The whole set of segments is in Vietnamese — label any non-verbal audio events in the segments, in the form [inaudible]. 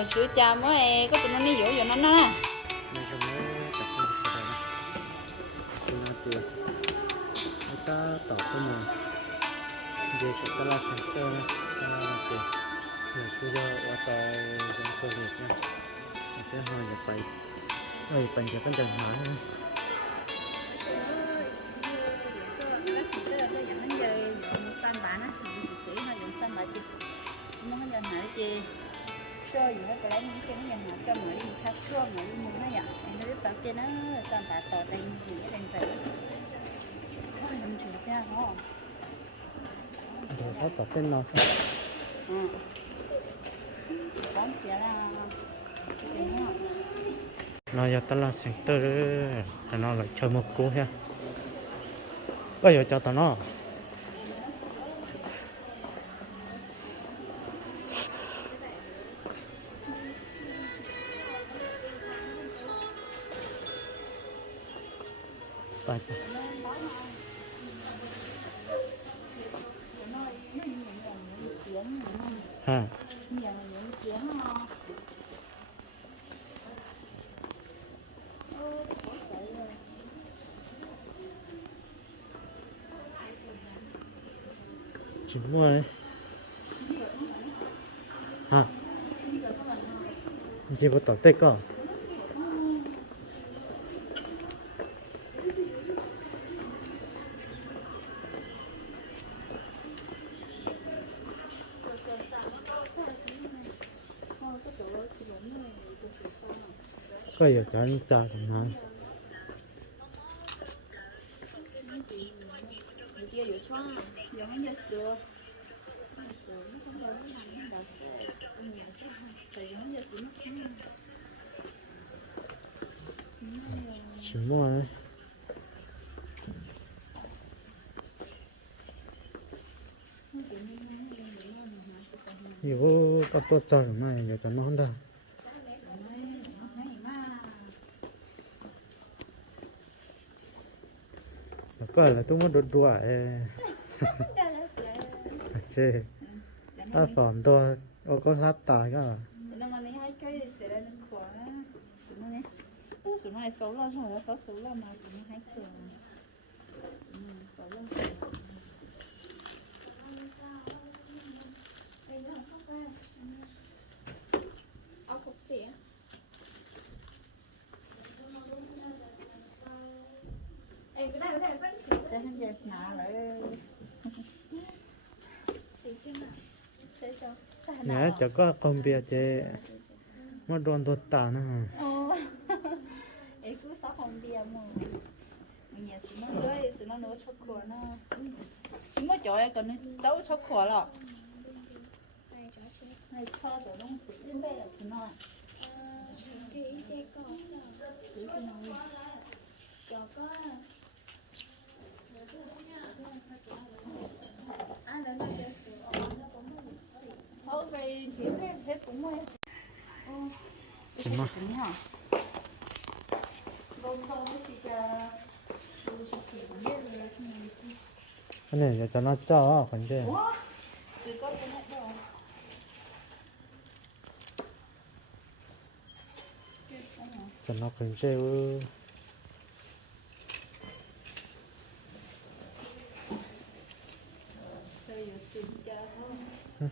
ờ sữa cha mới e, có tụi nó đi dỗ vô nó nó nè. Ta tỏ sẽ ta là Ta là cứ trong cơ liệt cái hồi Ơi, con hỏi tên nó sao ừ nó giờ ta là center là nó lại chơi một cú ha. Bây giờ cho tao nó. Bye. Chỉ một tỏ tết cơ có giờ cho anh cha tôi chờ rồi này người ta nó hơn đâu có là tôi muốn đột đuổi [laughs] à, chê. À phỏng đồ, ô con lát tà cả tụi nó xấu lo rồi xấu xấu lo mà tụi Thank you. Siyah. Nè, cho có công việc chê mà đòn nữa hả? nè [laughs] em cứ sao công việc mà mình nhà chỉ nó lưỡi chỉ nó nấu cho khổ nó chỉ mới chỗ em còn nấu cho khổ rồi cho chị này cho rồi đông chị lên về là chị nói chị chị có chị chị nói cho có à lớn lên được sửa thôi về chị hết hết cũng mua chị mua cái này. cho nó cho còn chứ ủa chỉ có cái này đâu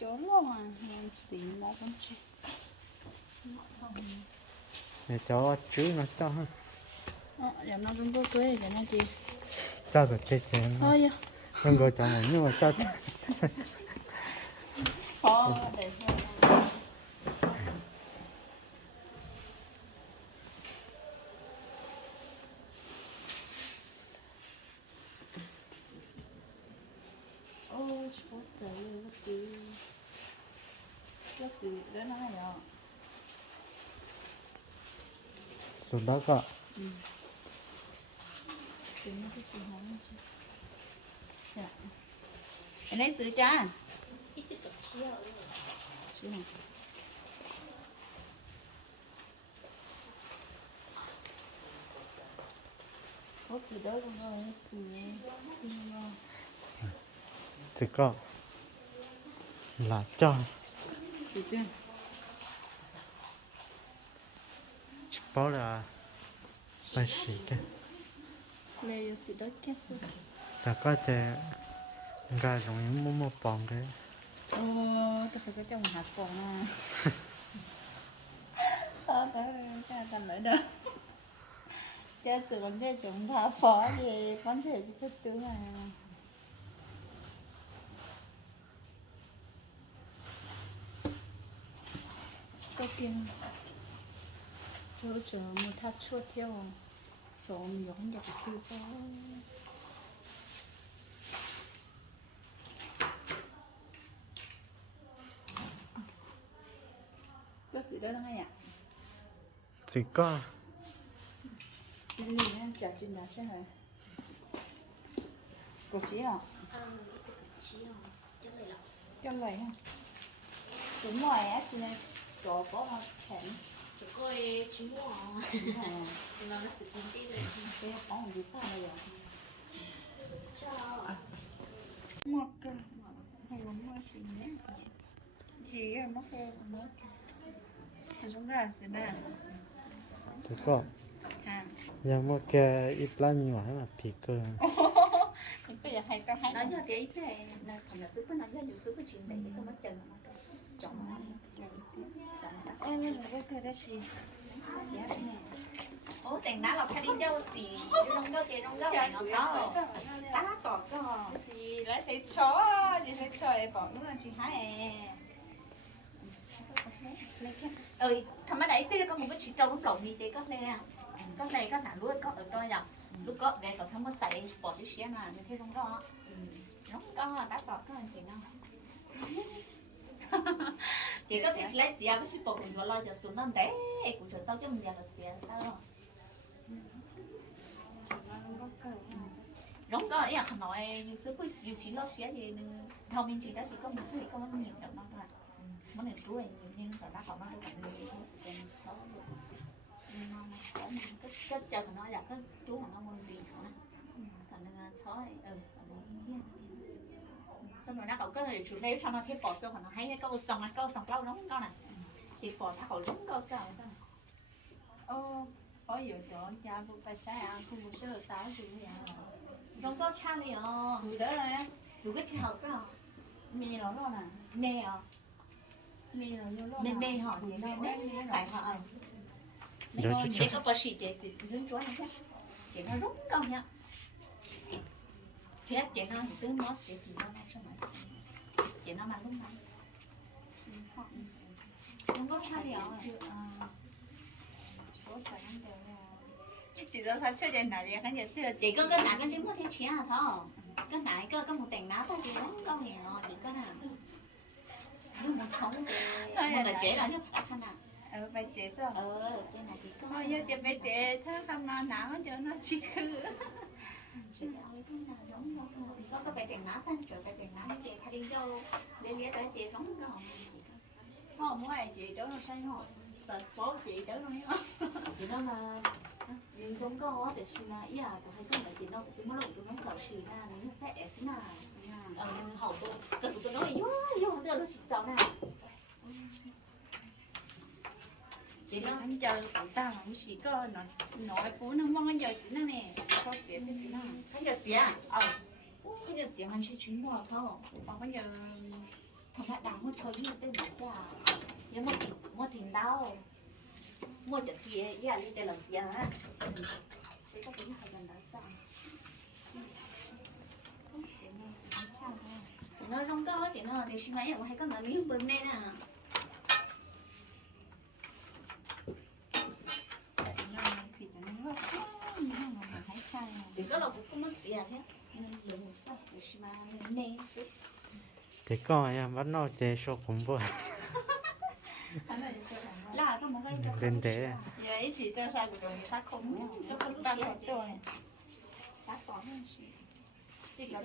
trốn luôn à nên tìm một con chị để cho chứ nó cho ha ờ giờ nó đúng có cưới giờ nó chị cho được chết chứ thôi giờ không có cho này nhưng mà cho thôi để Anh lấy sữa cha. Sữa này. Có sữa đó không rồi. Sữa. thì có là cho Sữa bảo là bài sĩ cái đó ta có thể gà giống như mua một bông cái Ồ, ta phải có trong hạt bò à. Ờ, ta cha ta nói đó. Cha sự vấn đề chúng ta phó thì vấn đề chỉ thích tướng à. Có tiền. Chỗ chỗ một thắt chuột theo. Chỗ mình giống như đó. Có gì đó đâu ngay ạ? thì có Cái gì nữa chả đã xem hả? Cô chỉ à? à ít chút xíu chắc là lọc Cái này ha? Đúng rồi á, chị này chỗ có một thèm chỉ coi chú mò À, nó nó chỉ cũng chỉ là cái có một gì khác bây giờ. Cho Một cái hay là mua gì nữa Gì à, mất cái mất Thì chúng ta sẽ nè thì có. Ha nhưng mà cái ít lá nhỏ mà phì cơ. Nhưng bây giờ hay có hay nói cho cái này là thành là sức nó cho nhiều cái chuyện này cái mất mà chọn Bây giờ có cái đó gì ô tiền đá là thay đi đâu gì trong đó kia trong đó này nó có đá cọt có thì lấy thấy chó thì thấy chó em bỏ nó là chị hai à ừ thằng má đấy giờ có một cái chuyện trâu lúc lộn đi thế có này nè có này có thằng luôn có ở coi rằng lúc có về còn xong nó xài bỏ chút xíu là như thế trong đó nó có đá cọt có anh chị nào chỉ có thích dạ. lấy gì à cái bộ của lo cho xuống nó đẻ của chúng tao cho mình giờ được gì tao rong cơ ấy à khả nói như xưa có nhiều chỉ lo xía gì nên thao mình chỉ đã chỉ có một số có nhiều đâu mà thôi ừ, món này chú này nhiều nhưng còn đã có mang được nhiều không sự tình xấu. Được nhưng cái cái chân nó là cái chú ừ, nó muốn gì nữa. Còn nên xói ừ còn nó hiền xong rồi nó cậu cái chủ nếu cho nó thêm bỏ xong rồi nó hay cái câu xong cái câu xong lâu nó con này chỉ bỏ nó cậu đúng câu sao cái ô có nhiều chỗ cha phụ phải sai à không có sơ táo gì vậy không có cha này à. Dù đó là dù cái trường học đó mì nó nó là mẹ à. Mì nó nó mẹ mẹ họ thì nó mẹ đấy tại họ ở Rồi chứ chỉ có bác sĩ để để đứng chỗ này chỉ nó đúng không nhá thì chị nó thì tướng nó chỉ xử nó nó cho mày chị nó mà lúc này không à? Phải ăn được chỉ có thấy chơi đến này cái gì thì chỉ có cái nào cái trứng có thể chia à thôi cái này có có một tiền áo thôi thì đúng có nghèo chỉ có nào? Nhưng sống. Thì một là chế là nhất phải khăn nào? Ở bài chế rồi. Ờ trên này thì có Ôi, giờ chị phải chế thế không mà não cho nó chỉ khứ Chị ơi, cái nào giống đâu thôi. có cái bài tiền áo tan trời bài tiền áo chị thay đi đâu để lia tới chị giống còn. Không muốn ai chị đó nó sai họ sợ phố chị đó nó nhớ chị nó là nhưng giống có để xin là ý à có hay không là chị nó cũng mới tụi nó sợ xì na nếu sẽ xin là ờ hậu tôi cái tụi nó vô vô từ nó chỉ sợ nào chị nó ăn chờ tụi ta mà không chỉ có nó nói bố nó mong giờ chị nó nè. Có tiền thì chị nó được chị à? Ờ. Thấy được chị ăn chỉ trứng bò thôi. Còn bây giờ không phải đáng một thời như tên bác à nhưng mà mua tiền đâu mua được gì ấy à đi đây làm gì à thế có tính đó sao? Chị nói không có chị nói thì xin mấy hay có mà miếng bên đây nè thì nó nó nó mà thấy trai thì có là cũng không mất gì à thế nên dùng một sao để xin mà nè thì có em vẫn nói chế số cũng vừa anh là sẽ làm là có một cái lên thế giờ ấy chỉ cho cũng chị rồi sát không nhá cho con lúc ba xía con chỉ là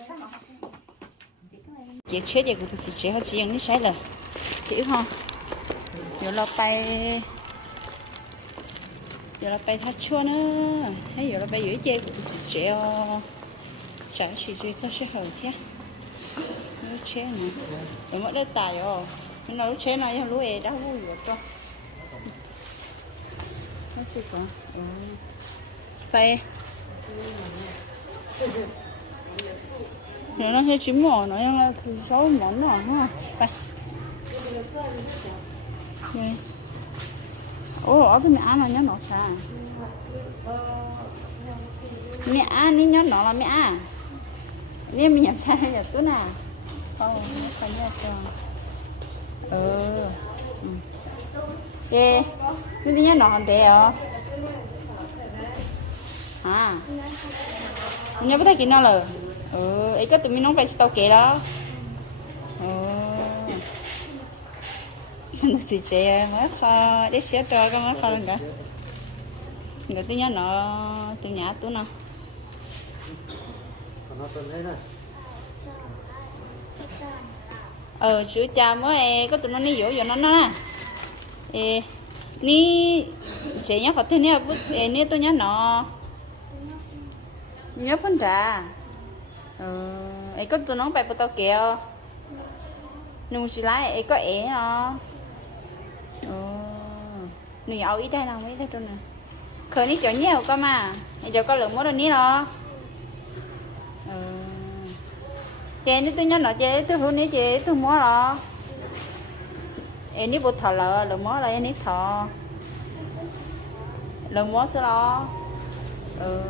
chị chết vậy lo bay giờ là bay thắt chua nữa hay giờ là bay dưới chơi của chơi chết chả chỉ chơi sao sẽ hở thế nó chết nữa rồi mất đất tài rồi nhưng nó chết nó lúc ấy đã vui rồi cho nó chưa có bay rồi nó sẽ chín mỏ nó là thứ ở cái mẹ ăn là nhớ nó xa mẹ ăn đi nhớ nó là mẹ ăn nên mình nhận xa giờ tối nè. Không phải nhớ cho. Ờ. Ừ. Kê nên đi ờ. nhớ nó còn tệ hả? À nhớ biết cái nó lờ. Ừ ấy có tụi mình nó phải tao kể đó. Ừ nó [laughs] thì chị mới kho để xé cho cái mới kho lên cả người tôi nhớ nó tôi nhà tôi nào nó ờ chú cha mới có tụi nó đi dỗ dỗ nó nó nè ê, ní, chị nhớ phải thế nè bút ê, ní tôi nhớ nó nhớ phân trà. Ờ ê, có tụi nó bài bút tao kẹo. Nhưng mà chỉ lái, ê, có ế nó nè ao ít đây nào mấy đây trong nè khởi ní chỗ nhiều cơ mà. Ờ. Ê cho có lượng mỗi lần ní nó ờ. Chị ní tôi nhớ nó chị tôi hôm ní chị tôi mua rồi em ní bột thọ lợ lượng mua là em ní thọ lượng mua sẽ lo. Ờ. Ừ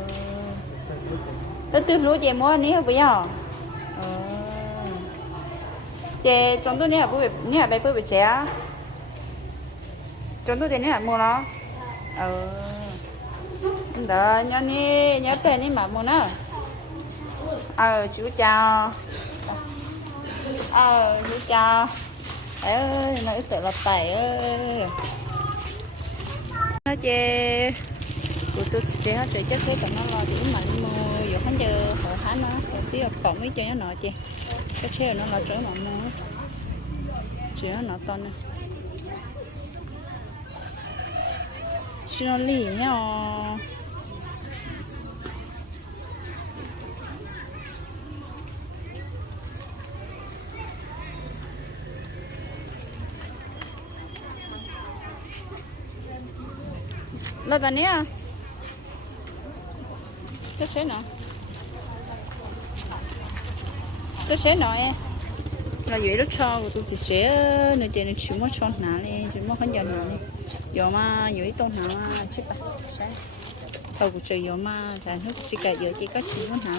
đó tôi lúa chị mua ní không bây giờ ừ chị trong tôi ní là bữa ní là bay bữa bị trẻ chúng tôi đến ní là mua nó. Ừ. Đó nhớ ní, nhớ về đi mà mua nó. Ờ chú chào. Ờ chú chào. Ơi nó tự là tài ơi nó chê. Của tôi sẽ hết rồi, chắc tôi tụi nó lo đi mà mua. Dù hắn giờ hồi hắn nó. Đầu tí là còn mấy chơi nó chê. Cái chế nó là trở mà mua. Chỉ nó to nữa. Chỉ lì nhau là tao nè cái sẽ nói cái sẽ nói em là vậy đó cho của tôi chỉ sẽ nơi trên này chỉ mua cho nào đi chỉ mua khán giờ nào đi. Giờ mà nhiều ít tôn nào mà, chết bà xe tàu của trời giờ mà là nước chỉ cả giờ chỉ có chỉ muốn nào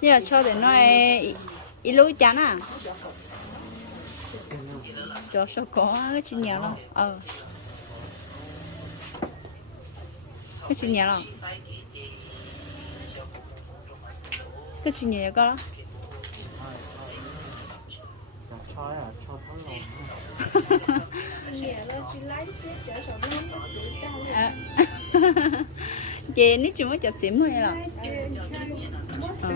giờ dạ, cho để nói ít lối chán à? Cho sao có cái chuyện nhà đâu ờ. Cái chuyện nhà đâu cái à cho thắng lòng à. chị nếu chúng mới chặt xỉm thôi là? Ờ.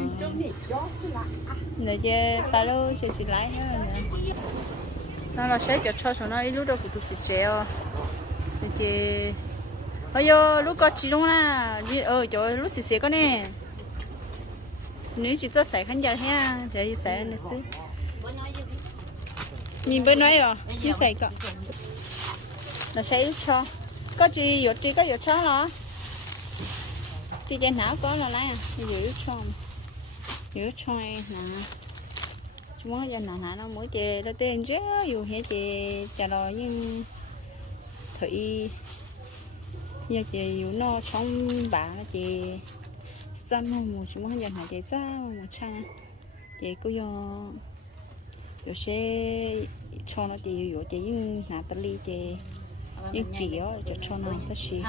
để chơi ba lô chơi chỉ lái nữa nè nó là sẽ chặt cho số nó ít lúc đó cũng tụt xịt treo để chơi ôi yo lúc có chỉ đúng là đi ờ chỗ lúc xịt xịt có nè nếu chỉ cho sẻ khán giả ha để sẻ này xí nhìn bên nói rồi chứ sẻ có là sẻ cho. Có chị giờ chị, có cho lo chị trên não có là lấy à? Giữ cho. Giữ cho em nè. Chúng nó giờ nào hả? Nó mỗi chị nó tên chứ, dù hết chị? Trả lời nhưng thủy. Giờ chị dù nó sống bà là chị chân luôn mà chỉ muốn giờ này chạy chân mà cha chạy cứ yo yo sẽ cho nó chạy yo chạy nhưng nà tali ly chạy nhưng chỉ yo cho cho nó tất gì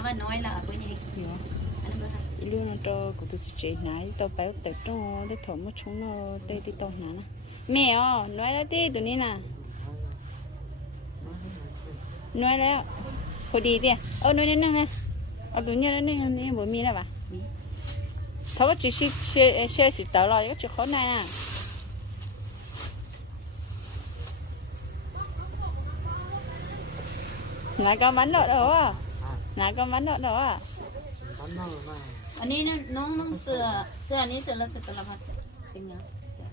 luôn nó cho của tôi chạy nãy tao bảo tao cho tao thổi một chúng nó tao đi tao nã mẹ ơi nói là đi tụi nè nói là hồi đi đi. Ơ nói đến nè. Ở tụi nhớ đến nè bố mi là bà นึงนะเอาตัวเนี้ยนิดนึงนี่บ่มีแล้วป่ะถ้าว่าจะชิเชื่อเชื่อสิตลอดก็จะเขาหน้าไหนก็มันเนาะเด้อไหนก็มันเนาะเด้อ bắn nó mà อันนี้นะน้องน้องเสือเสืออันนี้เสือละสิบตลับพัดเป็นไงเสือ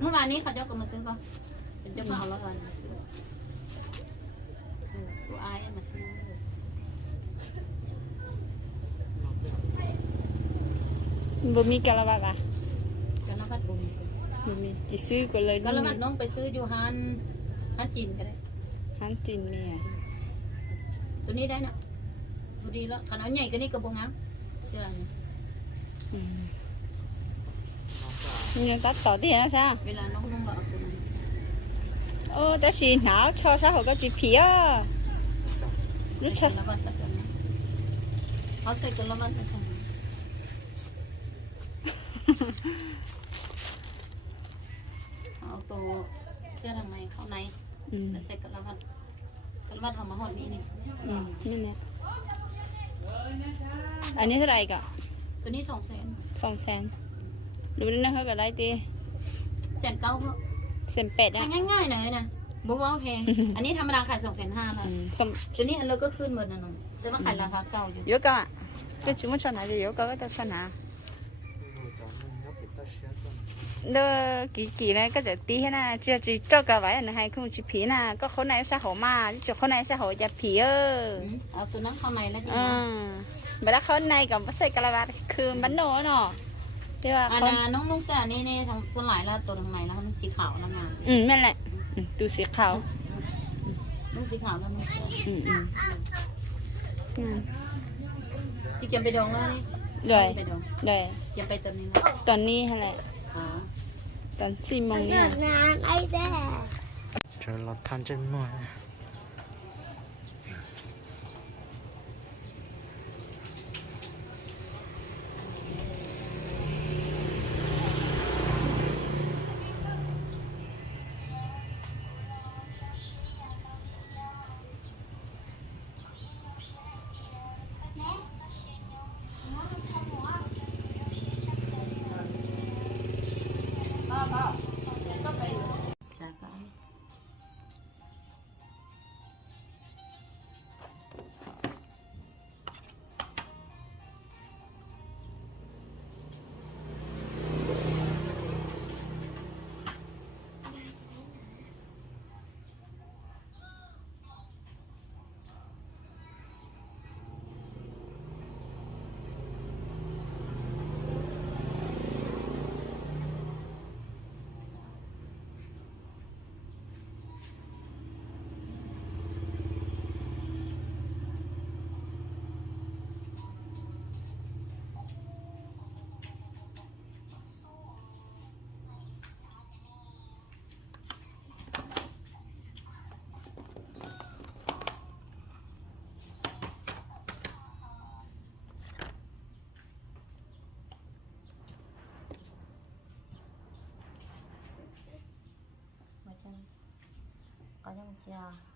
เมื่อวานนี้เขาเจ้าก็มาซื้อก็เป็นเจ้ามาเอาแล้วกันซื้อกูอายมาซื้อ ื้อ บ่มีกะละบาดป่ะกะละบัดบุญบ่มีจะซื้อก็เลยกะละบัดน้องไปซื้ออยู่ฮันฮันจีนก็ได้หันจินเนี่ยตัวนี้ได้นะตัวดีแล้วขนาดใหญ่ก็นี่กระบงงามเสื้อนี่อืมยังตัดต่อที่นะซะเวลาน้องนุ่งเราเอาตัวนั้น ô ta xì não cho xã hội có chị phía รู้ใส่ชักกะละบัดแล้วกันนะเขาใส่กะละบัดแล้วกัน เอาตัวเสื้อทางในเข้าในอืมแล้วใส่แล้วัดกระวัดทำมาหอดนี่นี่อนี่เนี่ยอันนี้เท่าไหร่กะตัวนี้สองแสนสองแสนดูนี่นะคะก็ไรตีแสนเก้าก็เซนแปดนะง่ายๆหน่อยนะบุ้งว่าแพงอันนี้ธรรมดาขายสองแสนห้าละอืมสมตัวนี้อันเราก็ขึ้นหมดนะน้องจะมาขายราคาเก่าอยู่ เยอะก็อะก็ชุม่ชนไหนจะเยอะก็ก็จะชนะ đó kỳ kỳ này cái giờ tí thế nào chưa chỉ cho cả váy này hay không chỉ phí nè có khối này xã hội mà chứ khối này xã hội จะ phí ơ อืมเอาตัวนั้นเข้าในแล้วดี ừ นะ mà đã khối này còn bắt xây cà la vạt คือมันโน่เนาะที่ว่าอันคนน่ะน้องลุงเสื้อนี่นี่ทั้งตัวหลายแล้วตัวทางในแล้วมันสีขาวแล้วงานอืมนั่นแหละอืมดูสีขาวนุ่งสีขาวแล้วนุ่งเสื้ออืมอืมอืมที่เก็บไปดองแล้วนี่ด้วยไปดองด้วยเก็บไปตัวนี้แล้วตอนนี้แหละอ๋อ ตอนานไอ้แด่เจอรทันจนหมด có trong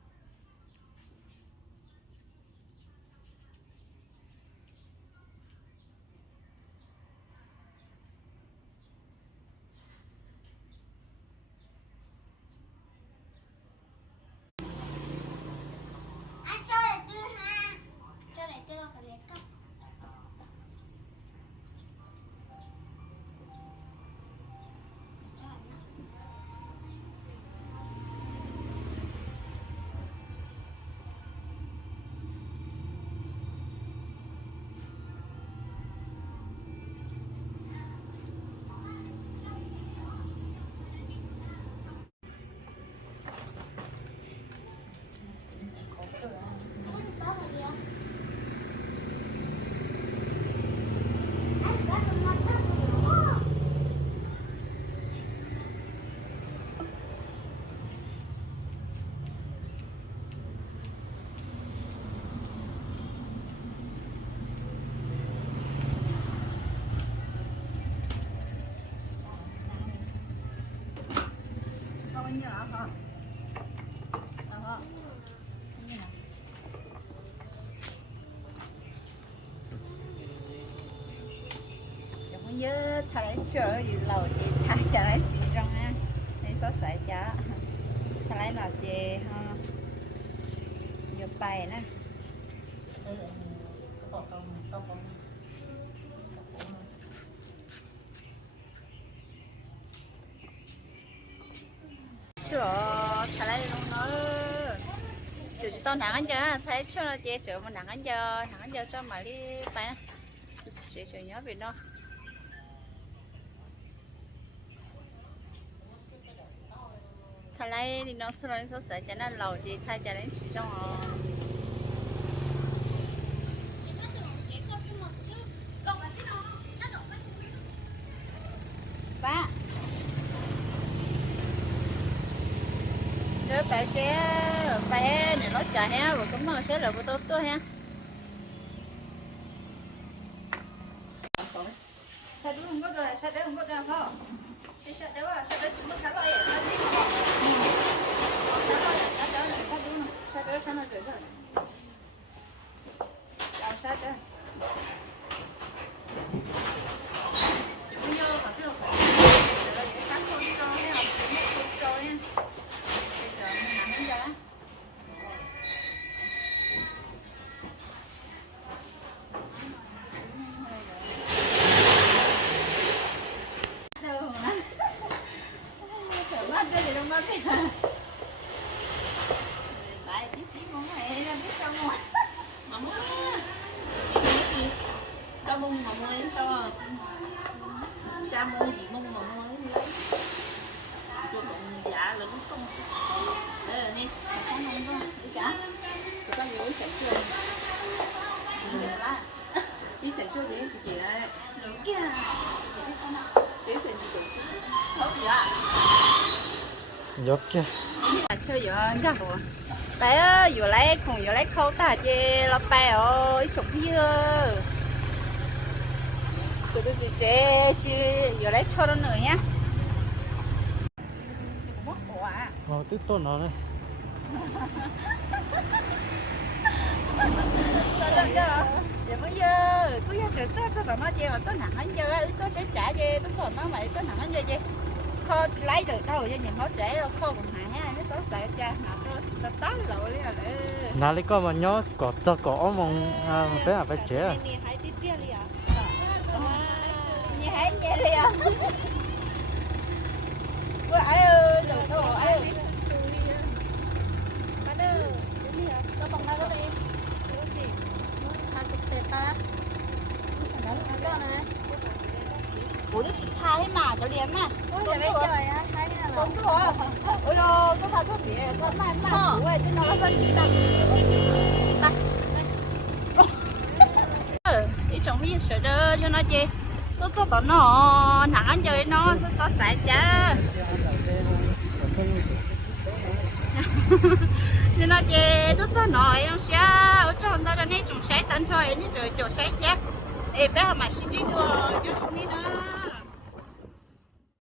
chơi gì lầu chị thay chả lấy chị trong á. Nên số sợi chả thay lấy lầu chị ha. Nhiều bài nè. Chưa thay lấy luôn nó chữ chị tao nặng anh chưa? Thấy chưa là chị chữ mà nặng anh giờ nặng anh giờ cho mà đi bài nè. Chị nhớ về nó thà lấy đi nó sau đó số sải chả nên lầu gì thay chả lấy chỉ trong ờ ba. Đứa bé cái, bé này nó chờ ha và cũng nó sẽ là của tôi tôi ha sao đúng không có rồi sao đấy không có rồi không thì sao đấy à sao đấy chúng nó sao rồi sao đấy sao rồi sao đấy sao đúng sao đấy sao nó rồi rồi sao sao đấy Bây giờ phải chưa phải rồi để sáng con cho đấy học con cho nha bây giờ mình nằm đến giờ đâu mà sợ quá cái gì đâu mà cái tại tí chỉ muốn mẹ ra biết sao mà mà muốn cho mông mà mua lên cho sa mông gì mông mà mua lên cho bọn dạ là nó không đây là đi không không có đi cả tụi con nhớ sẵn chưa được lá đi sẵn chưa đi chị chị đây được kia đi sẵn chị không dạ Yok chứ. Dạ, chơi giờ nhá hồ. Tại ờ, giờ lấy cùng giờ lấy khâu ta chứ lo bay ở ờ, chụp đi. Cứ cứ chế chứ giờ lấy cho nó nữa nhá. Ờ tiếp tôi nó này. Sao đâu giờ? Giờ mới cứ giờ trời tết sao chơi mà tôi nặng anh giờ, tôi sẽ trả về, tôi còn nói mày tôi nặng anh giờ vậy khó lấy được đâu cho nhìn nó trẻ đâu khó còn hại ha nó tốt sợ cha nó tốt tốt lộ đi ừ. là nó lấy con mà nhớ có cho có mong ừ. à mà phải là trẻ à. Như hãy nhẹ đi à. Sợ đơ cho nó chi? Tôi có tỏ nó nặng anh chơi nó [laughs] nó sợ sải chả nên nó chơi tôi có nói nó sẽ ở trong đó là nấy trồng sải tận thôi nấy rồi chỗ sải chứ. Thì bé mà xin đi đùa cho chúng đi nữa.